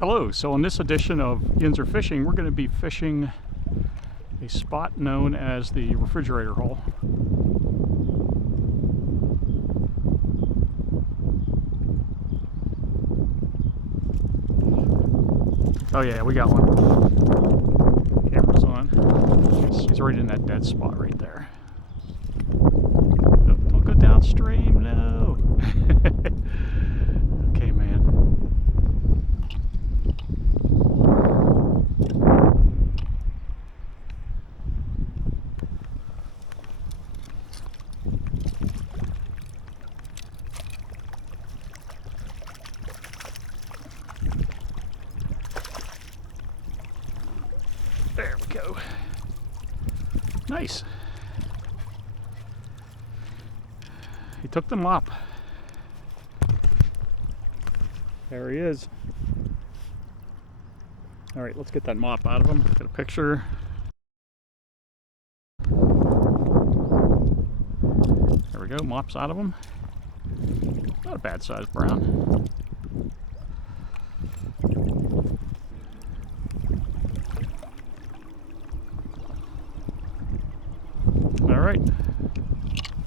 Hello, so in this edition of Yinzer Fishing, we're going to be fishing a spot known as the refrigerator hole. Oh yeah, we got one. Camera's on. He's right in that dead spot right there. Don't go downstream, no. Okay, man. There we go. Nice. He took the mop. There he is. All right, let's get that mop out of him. Get a picture. There we go, mop's out of him. Not a bad sized brown. All right.